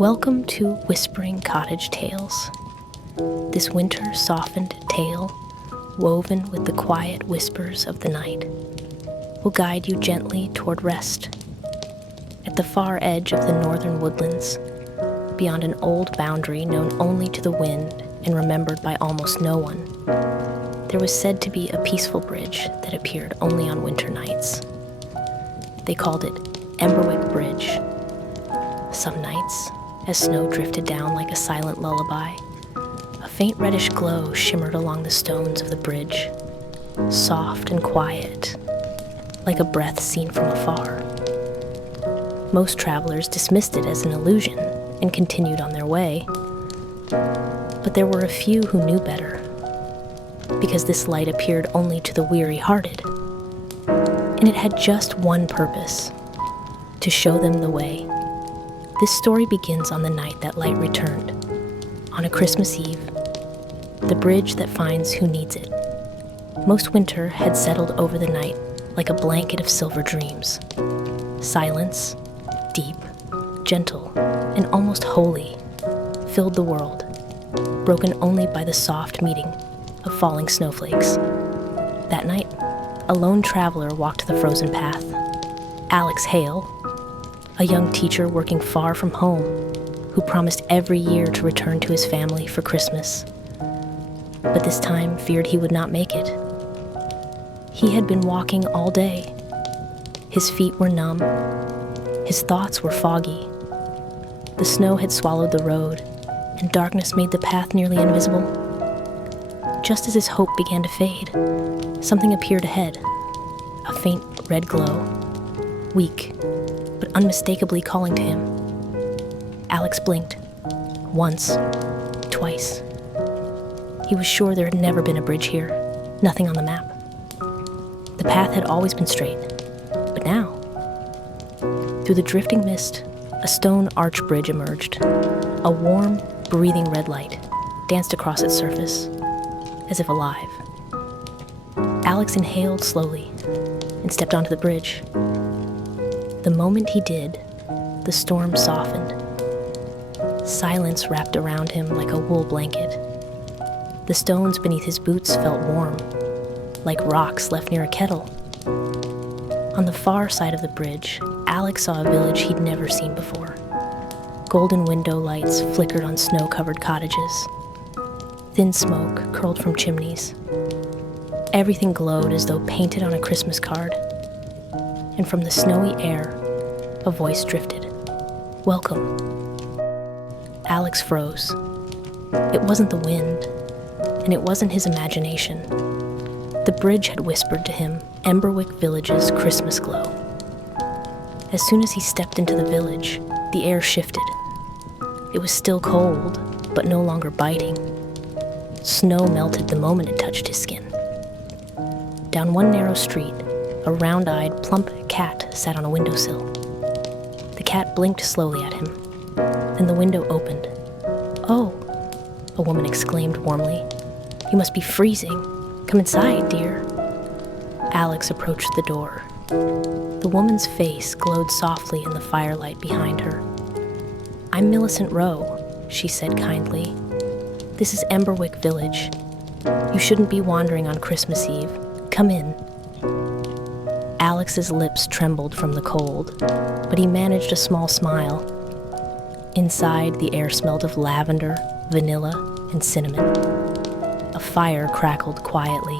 Welcome to Whispering Cottage Tales. This winter-softened tale, woven with the quiet whispers of the night, will guide you gently toward rest. At the far edge of the northern woodlands, beyond an old boundary known only to the wind and remembered by almost no one, there was said to be a peaceful bridge that appeared only on winter nights. They called it Emberwick Bridge. Some nights, as snow drifted down like a silent lullaby, a faint reddish glow shimmered along the stones of the bridge, soft and quiet, like a breath seen from afar. Most travelers dismissed it as an illusion and continued on their way, but there were a few who knew better, because this light appeared only to the weary-hearted, and it had just one purpose: to show them the way. This story begins on the night that light returned, on a Christmas Eve, the bridge that finds who needs it. Most winter had settled over the night like a blanket of silver dreams. Silence, deep, gentle, and almost holy, filled the world, broken only by the soft meeting of falling snowflakes. That night, a lone traveler walked the frozen path. Alex Hale, a young teacher working far from home, who promised every year to return to his family for Christmas, but this time feared he would not make it. He had been walking all day. His feet were numb. His thoughts were foggy. The snow had swallowed the road, and darkness made the path nearly invisible. Just as his hope began to fade, something appeared ahead, a faint red glow, weak, but unmistakably calling to him. Alex blinked. Once, twice. He was sure there had never been a bridge here, nothing on the map. The path had always been straight, but now, through the drifting mist, a stone arch bridge emerged. A warm, breathing red light danced across its surface, as if alive. Alex inhaled slowly and stepped onto the bridge. The moment he did, the storm softened. Silence wrapped around him like a wool blanket. The stones beneath his boots felt warm, like rocks left near a kettle. On the far side of the bridge, Alex saw a village he'd never seen before. Golden window lights flickered on snow-covered cottages. Thin smoke curled from chimneys. Everything glowed as though painted on a Christmas card. And from the snowy air, a voice drifted. "Welcome." Alex froze. It wasn't the wind, and it wasn't his imagination. The bridge had whispered to him Emberwick Village's Christmas glow. As soon as he stepped into the village, the air shifted. It was still cold, but no longer biting. Snow melted the moment it touched his skin. Down one narrow street, a round-eyed, plump cat sat on a windowsill. The cat blinked slowly at him. Then the window opened. "Oh," a woman exclaimed warmly. "You must be freezing. Come inside, dear." Alex approached the door. The woman's face glowed softly in the firelight behind her. "I'm Millicent Rowe," she said kindly. "This is Emberwick Village. You shouldn't be wandering on Christmas Eve. Come in." Alex's lips trembled from the cold, but he managed a small smile. Inside, the air smelled of lavender, vanilla, and cinnamon. A fire crackled quietly.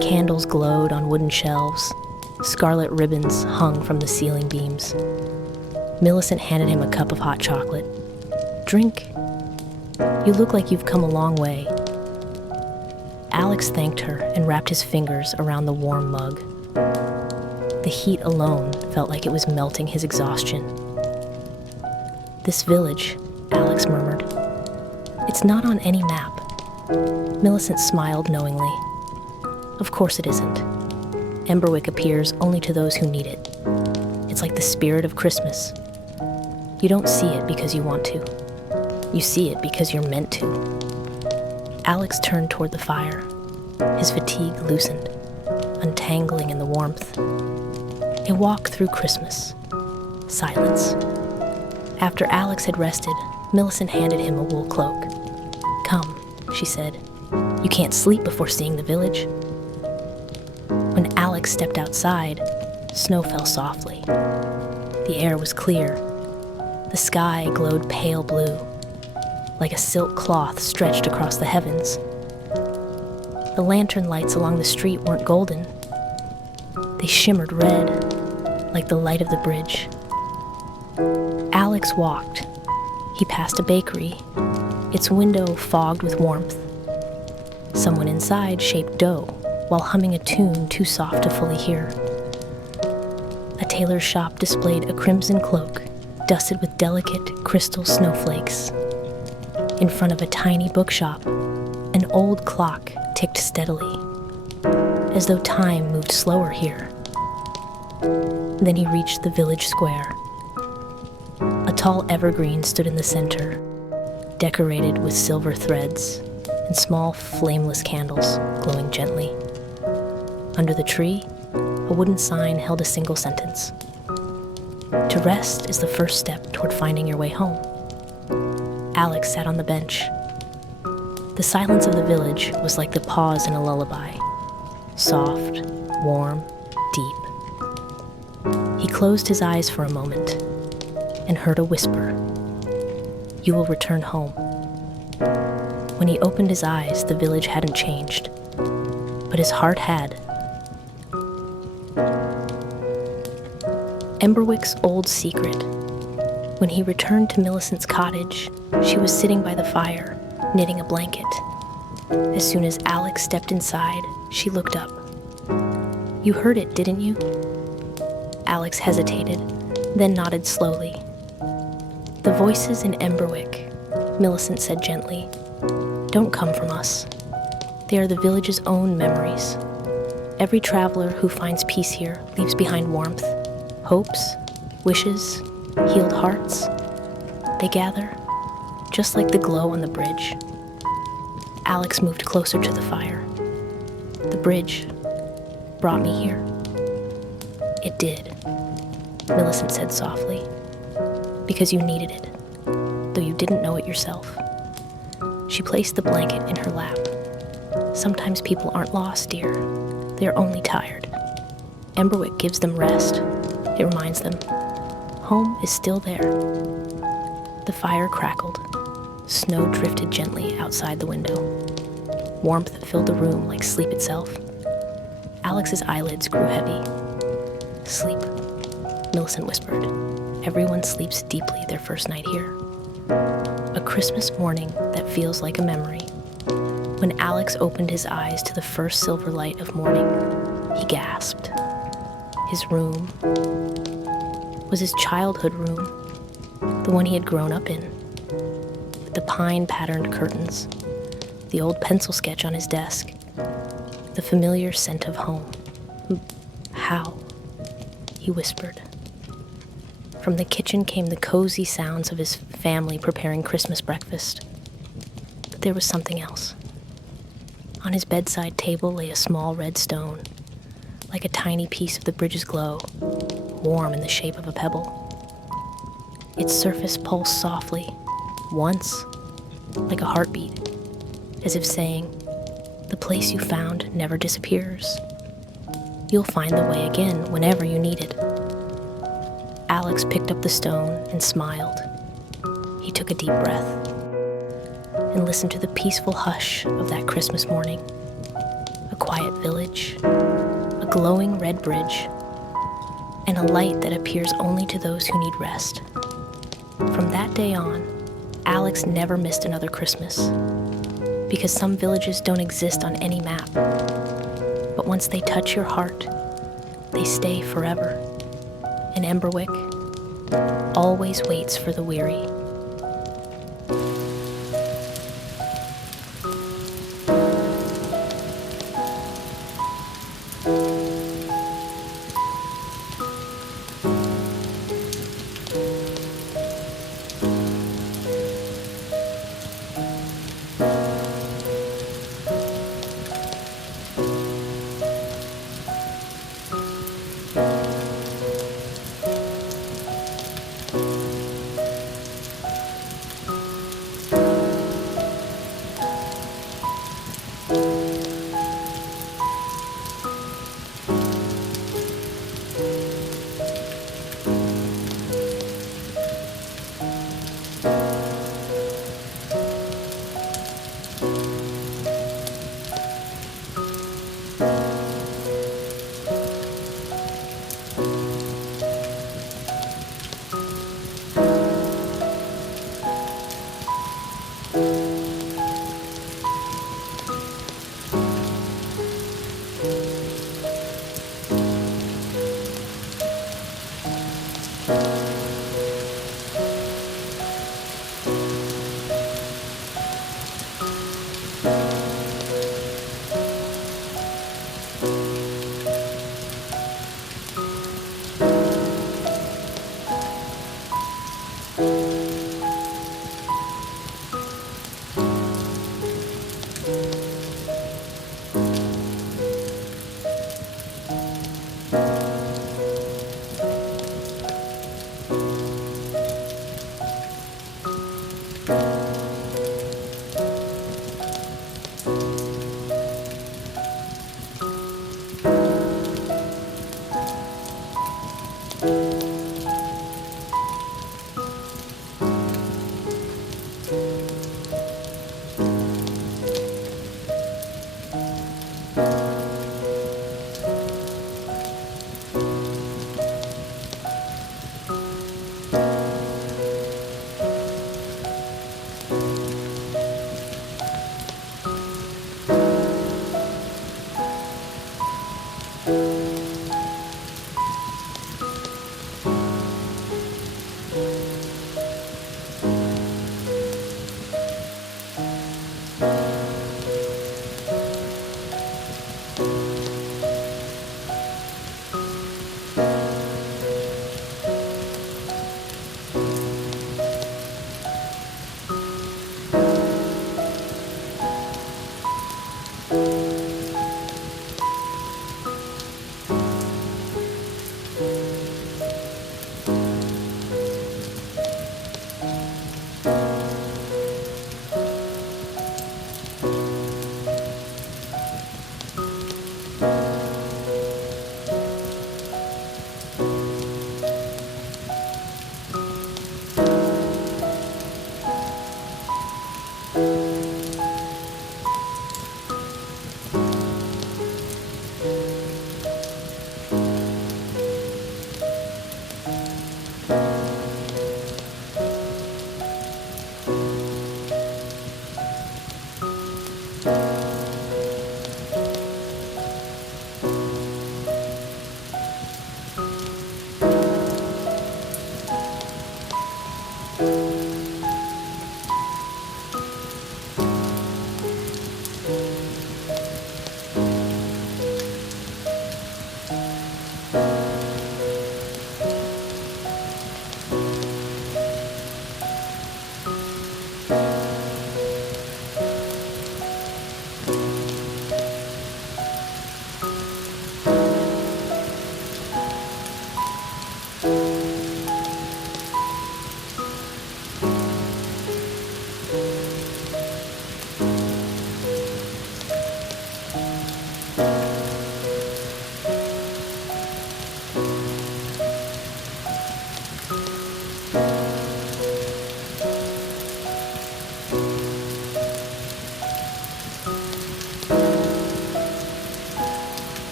Candles glowed on wooden shelves. Scarlet ribbons hung from the ceiling beams. Millicent handed him a cup of hot chocolate. "Drink. You look like you've come a long way." Alex thanked her and wrapped his fingers around the warm mug. The heat alone felt like it was melting his exhaustion. "This village," Alex murmured. "It's not on any map." Millicent smiled knowingly. "Of course it isn't. Emberwick appears only to those who need it. It's like the spirit of Christmas. You don't see it because you want to. You see it because you're meant to." Alex turned toward the fire. His fatigue loosened, untangling in the warmth. A walk through Christmas. Silence. After Alex had rested, Millicent handed him a wool cloak. "Come," she said. "You can't sleep before seeing the village." When Alex stepped outside, snow fell softly. The air was clear. The sky glowed pale blue, like a silk cloth stretched across the heavens. The lantern lights along the street weren't golden. They shimmered red, like the light of the bridge. Alex walked. He passed a bakery, its window fogged with warmth. Someone inside shaped dough while humming a tune too soft to fully hear. A tailor's shop displayed a crimson cloak dusted with delicate crystal snowflakes. In front of a tiny bookshop, an old clock ticked steadily, as though time moved slower here. Then he reached the village square. A tall evergreen stood in the center, decorated with silver threads and small flameless candles glowing gently. Under the tree, a wooden sign held a single sentence: "To rest is the first step toward finding your way home." Alex sat on the bench. The silence of the village was like the pause in a lullaby, soft, warm, deep. He closed his eyes for a moment and heard a whisper: "You will return home." When he opened his eyes, the village hadn't changed, but his heart had. Emberwick's old secret. When he returned to Millicent's cottage, she was sitting by the fire, knitting a blanket. As soon as Alex stepped inside, she looked up. "You heard it, didn't you?" Alex hesitated, then nodded slowly. "The voices in Emberwick," Millicent said gently, "don't come from us. They are the village's own memories. Every traveler who finds peace here leaves behind warmth, hopes, wishes, healed hearts. They gather, just like the glow on the bridge." Alex moved closer to the fire. "The bridge brought me here." "It did," Millicent said softly, "because you needed it, though you didn't know it yourself." She placed the blanket in her lap. "Sometimes people aren't lost, dear. They're only tired. Emberwick gives them rest. It reminds them home is still there." The fire crackled. Snow drifted gently outside the window. Warmth filled the room like sleep itself. Alex's eyelids grew heavy. "Sleep," Millicent whispered. "Everyone sleeps deeply their first night here." A Christmas morning that feels like a memory. When Alex opened his eyes to the first silver light of morning, he gasped. His room was his childhood room, the one he had grown up in, with the pine-patterned curtains, the old pencil sketch on his desk, the familiar scent of home. "How?" he whispered. From the kitchen came the cozy sounds of his family preparing Christmas breakfast. But there was something else. On his bedside table lay a small red stone, like a tiny piece of the bridge's glow, warm in the shape of a pebble. Its surface pulsed softly, once, like a heartbeat, as if saying, "The place you found never disappears. You'll find the way again whenever you need it." Alex picked up the stone and smiled. He took a deep breath and listened to the peaceful hush of that Christmas morning. A quiet village, a glowing red bridge, and a light that appears only to those who need rest. From that day on, Alex never missed another Christmas, because some villages don't exist on any map. But once they touch your heart, they stay forever. And Emberwick always waits for the weary.